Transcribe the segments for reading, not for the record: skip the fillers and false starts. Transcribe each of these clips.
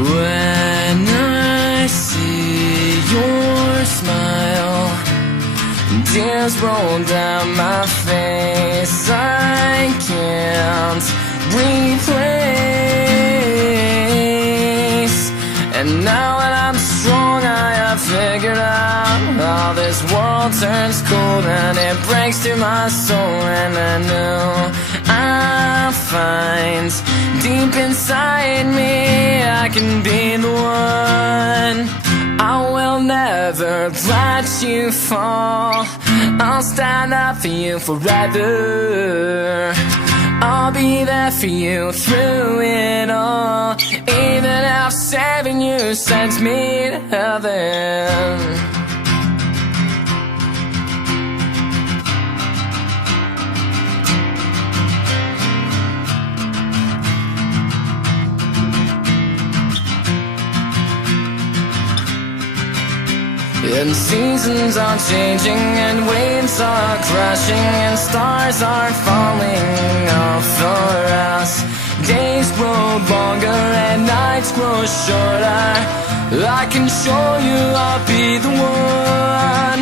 When I see your smile, tears roll down my face. I can't replace. And now that I'm strong, I have figured out how this world turns cold and it breaks through my soul. And I know I'll find deep inside me I can be the one. I will never let you fall. I'll stand up for you forever. I'll be there for you through it all, even if saving you sends me to heaven. And seasons are changing, and waves are crashing, and stars are falling off for us. Days grow longer and nights grow shorter. I can show you I'll be the one.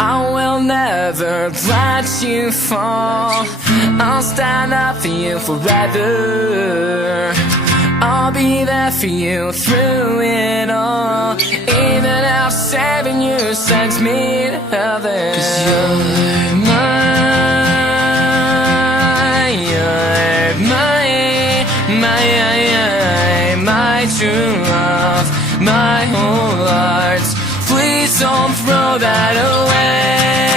I will never let you fall. I'll stand up for you forever. I'll be there for you through it all, even if saving you sends me to heaven. 'Cause you're my true love, my whole heart. Please don't throw that away.